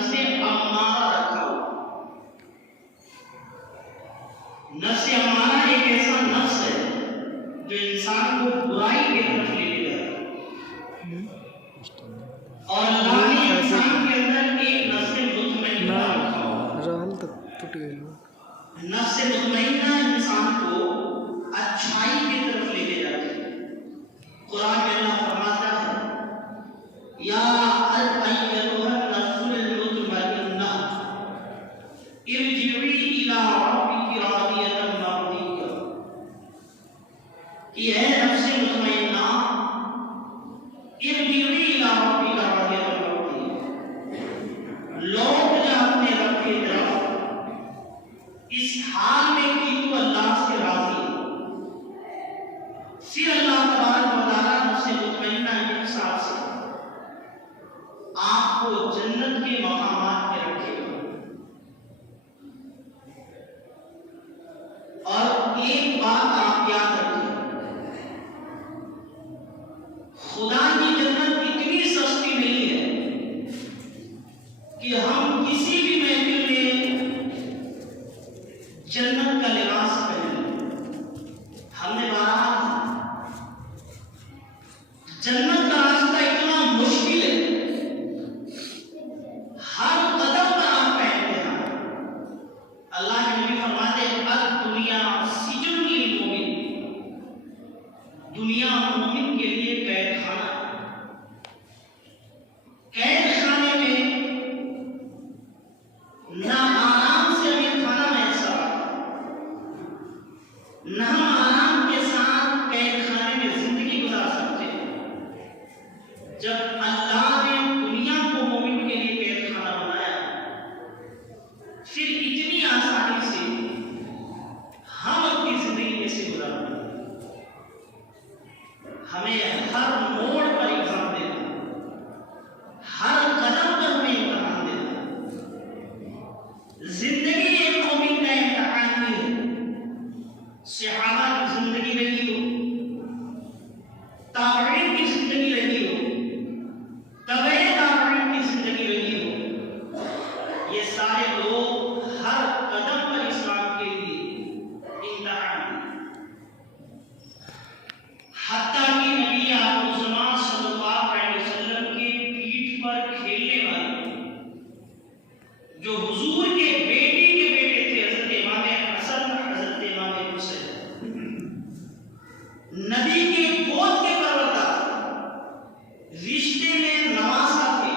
नफ्से अम्मारा रखा हुआ। नफ्से अम्मारा एक ऐसा नफ्स है जो इंसान को बुराई की तरफ ले जाता है। और अल्लाह ने इंसान के अंदर एक नफ्से मुतमइन्ना रखा हुआ। नफ्से मुतमइन्ना इंसान को अच्छाई की तरफ ले जाती है। कुरान में अल्लाह फरमाता है, या अय्युहन नफ्सुल मुतमइन्ना इरजिई इला रब्बिकी रादियतन मर्दिया, कि है नफ्से मुतमइन्ना इरजिई इला रब्बिका रादियतन मर्दिया, लौट जा अपने रब की तरफ इस हाल में कि तू अल्लाह से राजी है। फिर अल्लाह तबारक व तआला नफ्से मुतमइन्ना इंसान से आपको जन्नत के मकामात में रखेगा। और एक बात आप याद रखें, खुदा की जन्नत इतनी सस्ती नहीं है कि हम किसी भी महफिल में जन्नत का लिबास पहने। हमने बात, जन्नत का रास्ता इतना मुश्किल है, हर कदम पर आप पहनते हैं। अल्लाह के नबी फरमाते हैं, अल दुनिया सिजुन लिल मोमिन, दुनिया मोमिन के लिए कैद खाना। कैद खाने में ना आराम से हमें खाना मैसर आता, ना हम आराम के साथ कैद खाने में जिंदगी गुजार सकते हैं। जब अल्लाह ने दुनिया को मोमिन के लिए कैद खाना बनाया, फिर इतनी आसानी से हम अपनी जिंदगी कैसे गुजारेंगे? हमें हर मोड़ पर इम्तिहान देना, हर कदम पर हमें इम्तिहान देना। जिंदगी एक मोमिन का इम्तिहान ही है। सहाबा की जिंदगी रही हो, ताबईन की जिंदगी रही हो, तबे ताबईन की जिंदगी रही हो, ये सारे लोग हर कदम पर इस्लाम के लिए इम्तिहान हैं। हत्ता कि नबी आखिर-उज़्ज़मान सल्लल्लाहु अलैहि वसल्लम के पीठ पर खेलने वाले जो हुजूर के बेटे थे, हजरत इमाम हसन, हजरत इमाम हुसैन, नबी के गोद के परवरदार, रिश्ते में नवासा थे,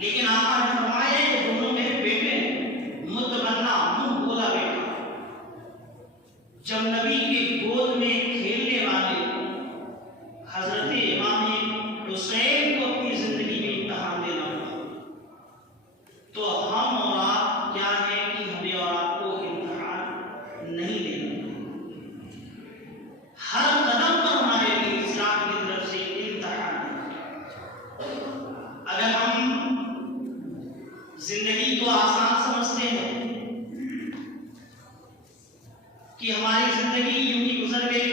लेकिन आका ने फरमाया कि दोनों मेरे बेटे हैं, मुतबन्ना मुंह बोला बेटा। जब नबी के गोद में खेलने वाले हजरत इमाम हुसैन को अपनी जिंदगी में इम्तिहान देना पड़ा, तो हम और आप क्या है कि हमें और आपको इम्तिहान नहीं लेना। हर कदम पर हमारे लिए इस्लाम की तरफ से इम्तिहान है। अगर हम जिंदगी को आसान समझते हैं कि हमारी जिंदगी यूं ही गुजर गई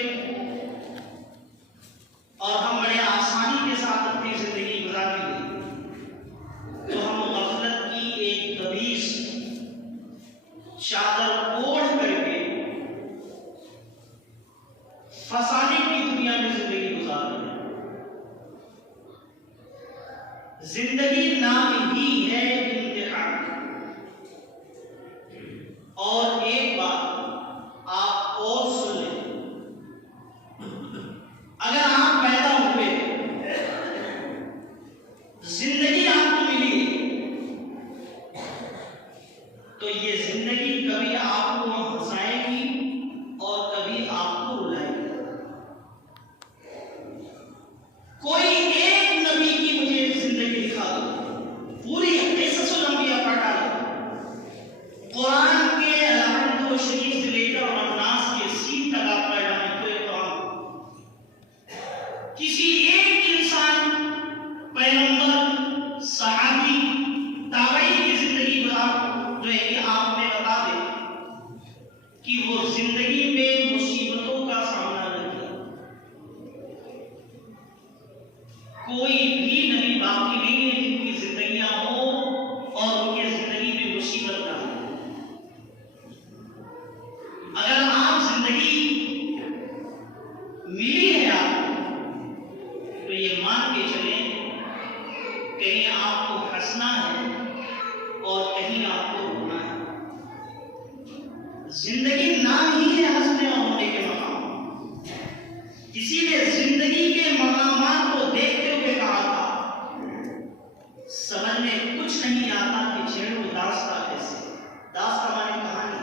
और हम बड़े आसानी के साथ अपनी जिंदगी गुजार ली, तो हम गफलत की एक तवीज़ चादर ओढ़ करके फसाने की दुनिया में जिंदगी गुजार रहे हैं। जिंदगी नाम ही है इम्तिहान। और एक बात आप और सुन लें, अगर आप पैदा हुए, जिंदगी आपको मिली, तो ये जिंदगी कभी आपको हंसाएगी और कभी आपको रुलाएगी। कोई एक नबी की मुझे जिंदगी दिखा दो, पूरी क़िससुल अंबिया पढ़ा लो, कुरान के अलहम्दुलिल्लाह कहीं आपको हंसना है और कहीं आपको रोना है। जिंदगी नाम ही है हंसने और रोने के मकाम। इसीलिए जिंदगी के मकामात को देखते हुए कहा था, समझ में कुछ नहीं आता कि छेड़ो दास्ता कैसे। दास्ता माने कहानी।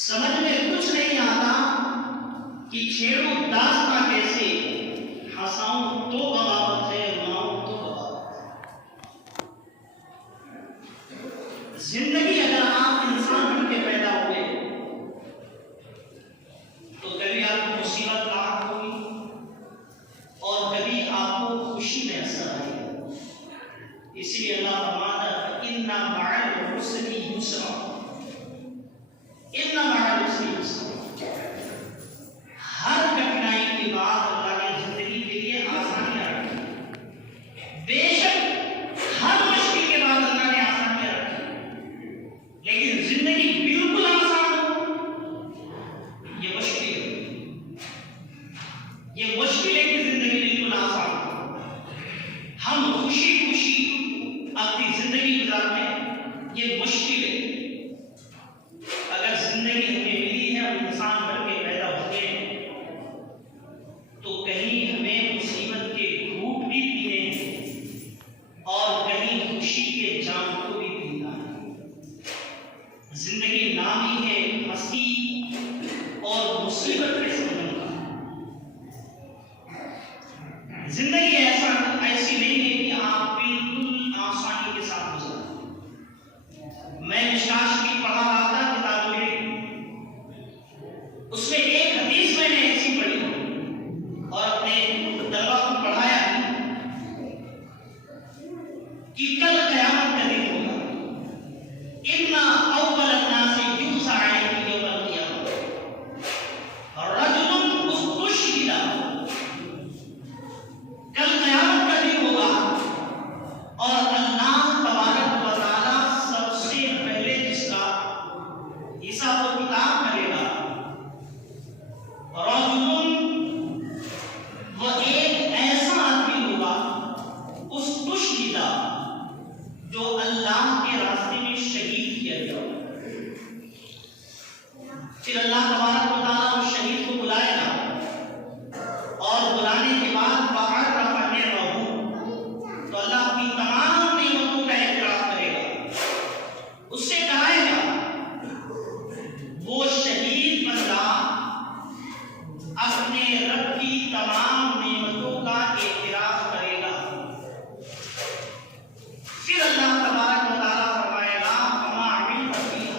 समझ में कुछ नहीं आता कि छेड़ो दास्ता कैसे, हंसाऊं तो बगावत है, रुलाऊं तो बगावत है। जिंदगी अगर आप इंसान बन के पैदा हुए तो कभी आपको मुसीबत राहत होगी और कभी आपको खुशी में असर आएगी। इसलिए अल्लाह फरमाता है, इन्ना मअल उस्री युस्रा, इन्ना मअल उस्री युस्रा। हर कठिनाई के बाद अल्लाह ने जिंदगी के लिए आसानियां रखी। बेशक हर मुश्किल के बाद अल्लाह ने आसानियां रखी, लेकिन जिंदगी बिल्कुल आसान हो ये मुश्किल है। ये मुश्किल है कि जिंदगी बिल्कुल आसान हो। हम खुशी खुशी अपनी जिंदगी गुजारने ये मुश्किल है। अगर जिंदगी हमें मिली है, हम इंसान बन के पैदा हुए हैं, तो कहीं हमें मुसीबत के घूंट भी पीने हैं और कहीं खुशी के जाम को भी पीना है। जिंदगी नाम ही है हंसी और मुसीबत के संबंध का। जिंदगी ऐसी नहीं है कि आप बिल्कुल आसानी के साथ गुजारें। मैं मिशकात शरीफ पढ़ा रहा था किताब में, उसमें एक हदीस मैंने ऐसी पढ़ी और अपने तलबा को पढ़ाया कि कल क़यामत का दिन होगा। इन्ना अव्वल अन्नासी युज़ा अलैहि यौमल क़ियामह रजुलुन उस्तुशहिदा। कल क़यामत का दिन होगा और अल्लाह तबारक व तआला सबसे पहले जिसका हिसाब व किताब करेगा, रजुलुन, वो एक ऐसा आदमी होगा उस्तुशहिदा, जो अल्लाह के रास्ते में शहीद किया गया। फिर अल्लाह तबारक व तआला उस शहीद को बुलाएगा और बुलाने के बाद वअर्रफ़ निअमहू, तो अल्लाह की तमाम नेमतों का इकरार करेगा, उससे कराएगा। वो शहीद बंदा अपने रब की तमाम नेमतों का इकरार करेगा। फिर अल्लाह तबारक व तआला फरमाएगा, वमा अमिलत फीहा,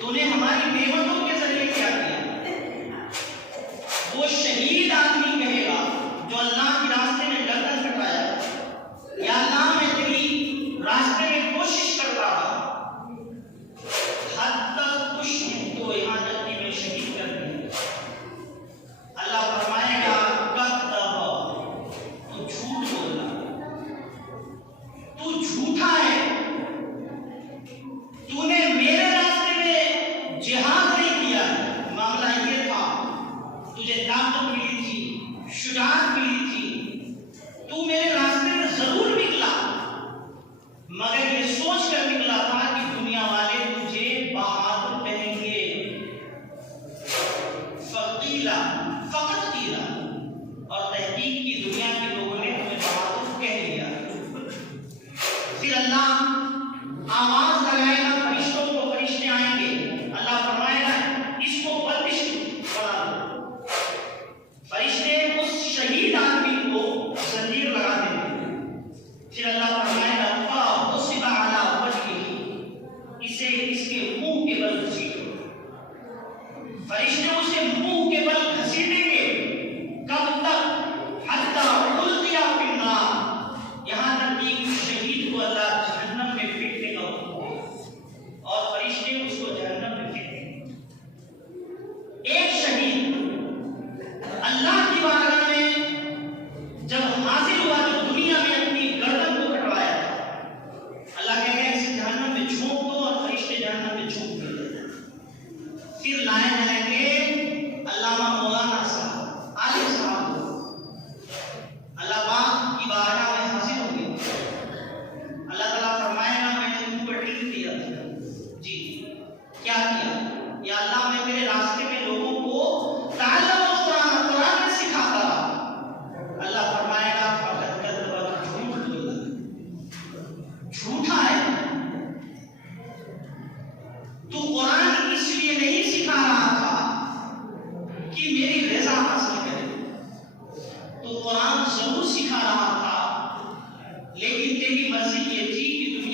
तूने हमारी नेमतों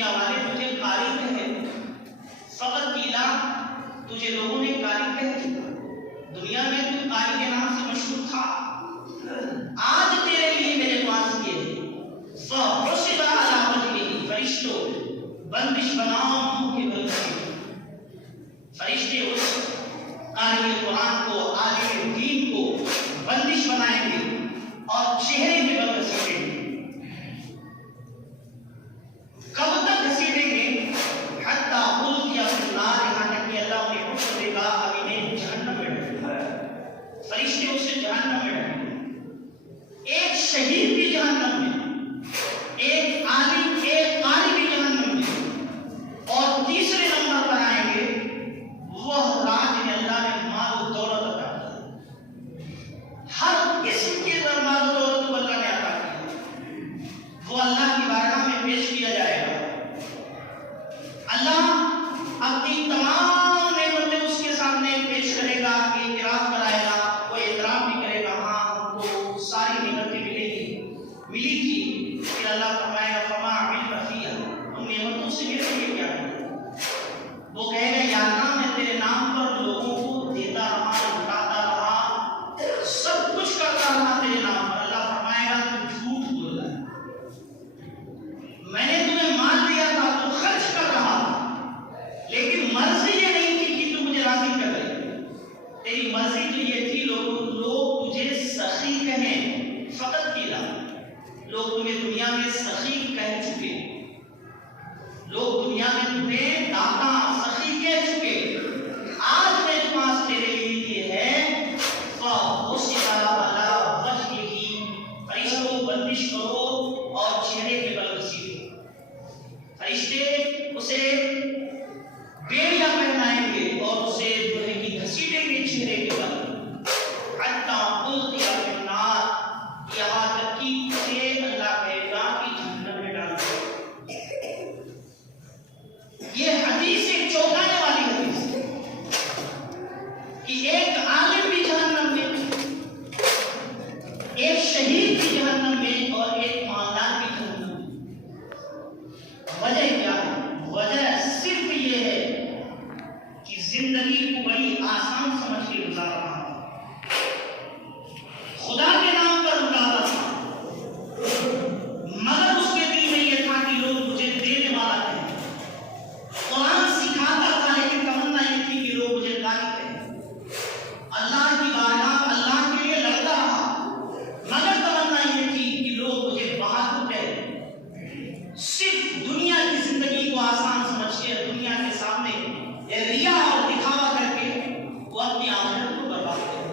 दुनिया वाले तुझे कारी कहे, फकत कीला तुझे लोगों ने कारी कहे। दुनिया में तू कारी के नाम से मशहूर था, आज तेरे लिए मेरे पास ये फरिश्तों बंदिश बनाओ मुंह के बल से। फरिश्ते उस कारी कुरान को, आलिम दीन को बंदिश बनाएंगे और चेहरे के बल घसीटेंगे। कब तक घसीटेंगे? हत्ता उल्किया फिन्नार, यहाँ तक कि अल्लाह उन्हें हुक्म देगा अब इन्हें जहन्नम में डालो। फरिश्ते उसे जहन्नम में डालेंगे। एक शहीद भी जहन्नम में, एक आलिम, एक कारी भी जहन्नम में, और तीसरे नंबर पर आएंगे वह राज ने अल्लाह ने माल दौलत अता किया। हर किस्म के माल दौलत को अल्लाह ने अता किया, वो अल्लाह की बारगाह में पेश किया जाएगा। अल्लाह अपनी तमाम नेमतें उसके सामने पेश करेगा, इतराफ कराएगा। वो इतराफ भी करेगा, हाँ हमको सारी नेमतें मिली थी। फिर अल्लाह फरमाएगा फमा अमिल रफिया, उन नेमतों से मेरे लिए क्या है? वो कहेगा या अल्लाह मैं तेरे नाम पर लोगों को देता रहा, लुटाता रहा, सब कुछ करता रहा तेरे नाम पर। अल्लाह फरमाएगा तू झूठ बोल रहा है, मैंने तुम्हें माल दिया था, तू खर्च कर रहा था, लेकिन मर्जी ये नहीं थी कि तू मुझे राजी कर दे। तेरी मर्जी तो ये थी लोग तुझे सखी कहें, फकत कीला लोग तुम्हें दुनिया में सखी कह चुके, लोग दुनिया में तुम्हें दाता सखी कह चुके। आज मेरे पास तेरे लिए है फरिश्तों बंदिश करो और चेहरे के बल घसीटो। फरिश्ते उसे बेड़ियां पहनाएंगे और उसे जो है कि घसीटेंगे चेहरे के बल। हत्ता उल्किया फिन्नार, यहाँ तक कि उसे अल्लाह कहेगा कि जहन्नम में डाल दो। ये हदीस एक चौंकाने वाली हदीस है कि एक आलिम भी जहन्नम में, एक शहीद भी जहन्नम में और एक मालदार भी जहन्नम में। वजह क्या है? वजह सिर्फ ये है कि जिंदगी को बड़ी आसान समझ के गुजार रहा था, खुदा के नाम पर उतारा था, मगर उसके दिल में यह था कि लोग मुझे देने वाला है। कुरान सिखाता था लेकिन तमन्ना ये थी कि लोग मुझे गाली कहें। अल्लाह की बारगाह अल्लाह के लिए लड़ता रहा, मगर तमन्ना ये थी कि लोग मुझे बहादुर कहें। सिर्फ दुनिया की जिंदगी को आसान समझ के दुनिया के सामने रिया और दिखावा करके वो अपनी आखिरत को बर्बाद करे।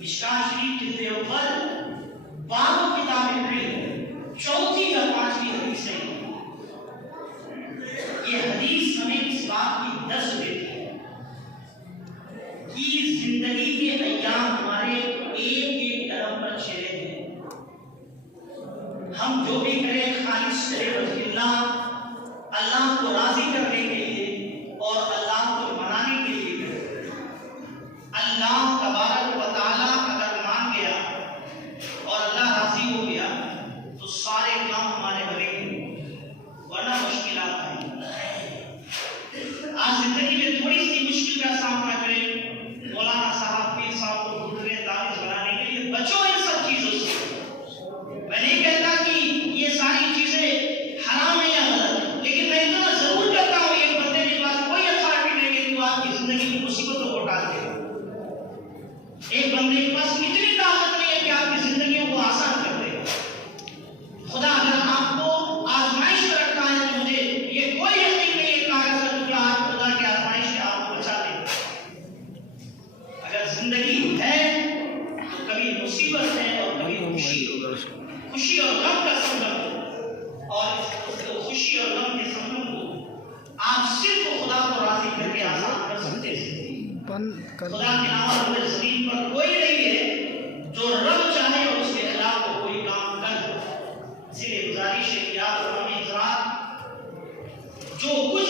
मिशकात शरीफ जिल्द अव्वल बाबो किताबें पढ़ी, चौथी या पांचवी हदीस है। ये हदीस हमें इस बात की दर्श देती है कि जिंदगी के अय्याम हमारे एक एक तरफ पर चले हैं। हम जो भी करें खालिस करें वजहिल्लाह, अल्लाह को राजी करने के लिए और अल्लाह को मनाने के लिए करें। अल्लाह तबारक व तआला अगर मान गया और अल्लाह राजी हो गया तो सारे काम हमारे बनेंगे, वरना मुश्किलात आएंगी। आज जिंदगी में थोड़ी सी मुश्किल का सामना करें, मौलाना साहब पीर साहब को ढूंढ रहे ताबीज बनाने के लिए, बचो इन सब चीजों से। मैं नहीं कहता कि ये सारी चीजें हराम है या गलत है, लेकिन मैं इतना जरूर कहता हूँ एक बंदे के पास कोई अथॉरिटी नहीं है कि वो आपकी जिंदगी की मुसीबतों को टाल दे। एक बंदे के पास इतनी ताकत नहीं है कि आपकी जिंदगी को आसान कर दे। खुदा अगर आपको आजमाइश में रखा है तो मुझे ये कोई यकीन नहीं है कागज का टुकड़ा आज खुदा की आजमाइश से आपको बचा दे। अगर जिंदगी है तो कभी मुसीबत है और कभी खुशी और गम का संगम, और इस खुशी और गम के संगम को आप सिर्फ खुदा को राजी करके आसान कर सकते हैं। खुदा के अलावा जमीन पर कोई नहीं है जो रब चाहे और उसके खिलाफ को कोई काम कर। इसलिए गुजारिश है कि आप जो कुछ